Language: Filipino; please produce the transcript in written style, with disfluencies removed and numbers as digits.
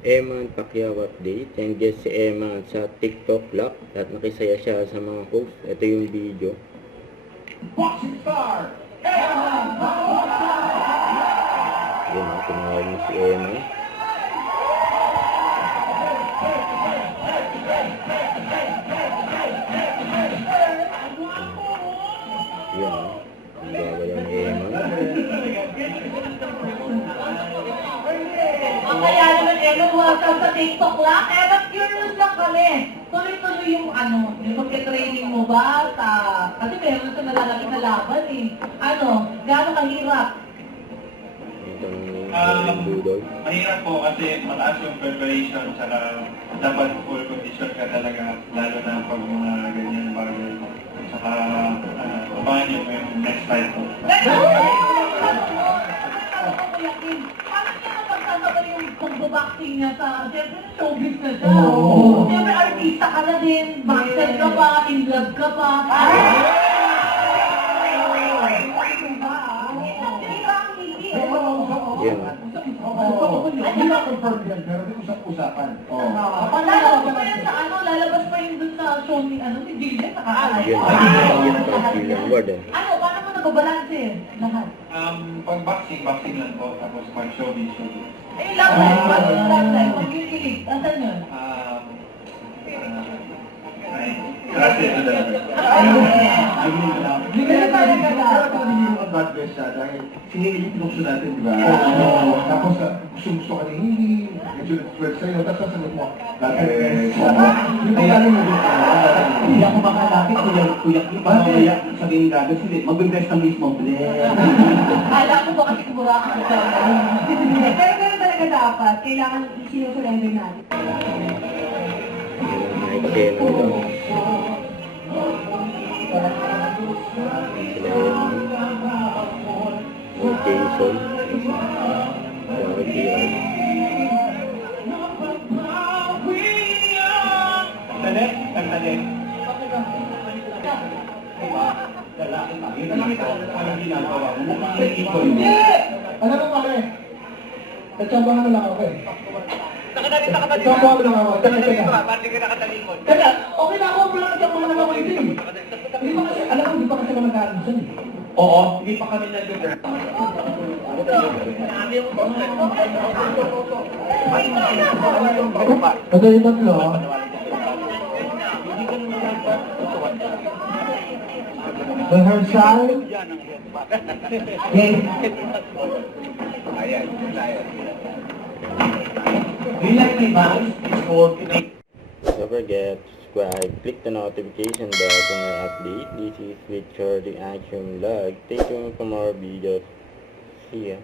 Eman Pacquiao update. And guess si Eman sa TikTok lock at nakisaya siya sa mga post. Ito yung video. Boxing star, Eman! Yun o, tinawag mo si Eman. Yun o, ang gagawin ni Eman. Ang kaya naman, welcome sa TikTok lang. Curious lang kami. Tuloy-tuloy yung yung pagka-training mo ba? Kasi meron sa nalalaki na laban eh. Gaano kahirap? Mahirap po kasi mataas yung preparation saka dapat full condition ka talaga lalo na pag mga ganyan bagay. Saka abangan nyo yung next slide po. Pagbaboxing niya siyempre showbiz na siya. Siyempre artista ka na din, boxer ka pa, in love ka pa. Yun. Hindi na confirm yan, pero di usap-usapan. Lalabas pa yan sa lalabas pa yun dun sa show ni Dylan, nakakaalam. Yun. Yun ang Dylan Ward eh. Paano mo nagbabalanse lahat? Pag boxing lang po, tapos pag showbiz. Love life, magkikilig, asan yun? Grabe ito dalawa. Hindi kaya tayo nagkakaroon ng hindi naman bad guys siya dahil sinigil yung pinukso natin, di ba? Tapos gusto ka na hindi, medyo nag-sweat sa'yo, tapos sasagot mo, bad guys. Hindi ko galing mo dito. Hindi ako makalapit, kuya, mamaya sabihin gagawin, hindi, mag-invest ng mismo. Alam ko ba kasi kumura ka sa Pero ganun talaga dapat, kailangan isinusurrender natin. Nakikita nila. Sila Eman. Jason. Jason. Tandali. Hindi! Alam mo kami, nagtsambahan na lang ako eh. Nagtsambahan na lang ako. Teka, okay na ako, pero nagtsambahan na lang ako ito eh. Hindi pa kasi, alam mo, hindi pa kasi kami nagkaalam dyan eh. Oo, hindi pa kami nag-grab. Ito yung tatlo. Rehearsal. Game. Do you like my bangs? It's called Don't forget to subscribe, click the notification bell for more update. This is Richard the Action Vlog. Stay tuned for more videos. See ya.